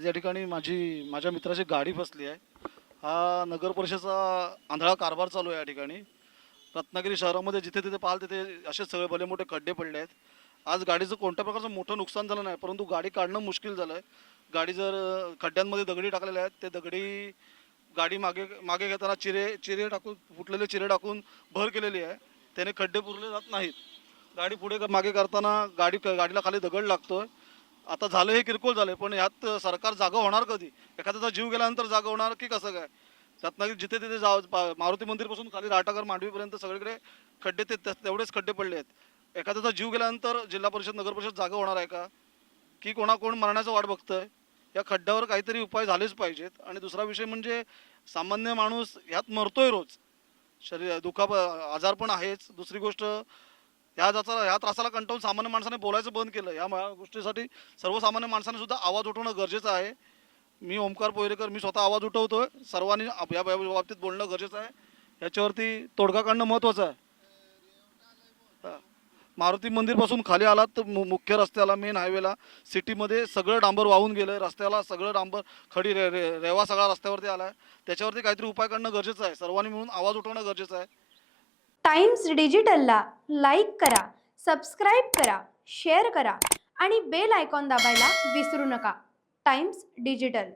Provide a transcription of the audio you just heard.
आज या ठिकाणी माझ्या मित्राची गाडी फसली आहे. हा नगर परिषदेचा आंधळा कारभार चालू आहे या ठिकाणी. रत्नागिरी शहरामध्ये जिथे तिथे पाहाल तिथे असे सगळे भले मोठे खड्डे पडले आहेत. आज गाडीचं कोणत्या प्रकारचं मोठं नुकसान झालं नाही, परंतु गाडी काढणं मुश्किल झालं आहे. गाडी जर खड्ड्यांमध्ये दगडी टाकलेल्या आहेत, ते दगडी गाडी मागे मागे घेताना चिरे चिरे टाकून फुटलेले चिरे टाकून भर केलेली आहे. त्याने खड्डे पुरले जात नाहीत. गाडी पुढे मागे करताना गाडीला खाली दगड लागतोय. आता झालं हे किरकोळ झालंय, पण यात सरकार जागं होणार कधी? एखाद्याचा जीव गेल्यानंतर जागं होणार की कसं काय? रत्नागिरी जिथे तिथे मारुती मंदिरपासून खाली राटागर मांडवीपर्यंत सगळीकडे खड्डे तेवढेच खड्डे पडले आहेत. एखाद्याचा जीव गेल्यानंतर जिल्हा परिषद नगर परिषद जागा होणार आहे का? की कोण मरण्याचं वाट बघतंय? या खड्ड्यावर काहीतरी उपाय झालेच पाहिजेत. आणि दुसरा विषय म्हणजे सामान्य माणूस ह्यात मरतोय रोज. आजार पण आहेच. दुसरी गोष्ट, ह्या त्रासाला कंटाळून सामान्य माणसाने बोलायचं बंद केलं. गोष्टीसाठी सर्वसामान्य माणसाने सुद्धा आवाज उठवणं गरजेचं आहे. मी ओमकार पोयरेकर, मी स्वतः आवाज उठवतोय. सर्वांनी या बाबतीत बोलणं गरजेचं आहे. याच्यावरती तोडगा काढणं महत्त्वाचं आहे. मारुती मंदिरपासून खाली आलात तर मुख्य रस्त्याला, मेन हायवेला, सिटीमध्ये सगळं डांबर वाहून गेलं. रस्त्याला सगळं डांबर खडी रेवा सगळा रस्त्यावरती आला आहे. त्याच्यावरती काहीतरी उपाय काढणं गरजेचं आहे. सर्वांनी मिळून आवाज उठवणं गरजेचं आहे. टाइम्स डिजिटलला लाईक करा, सबस्क्राईब करा, शेअर करा आणि बेल आयकॉन दाबायला विसरू नका. Times digital.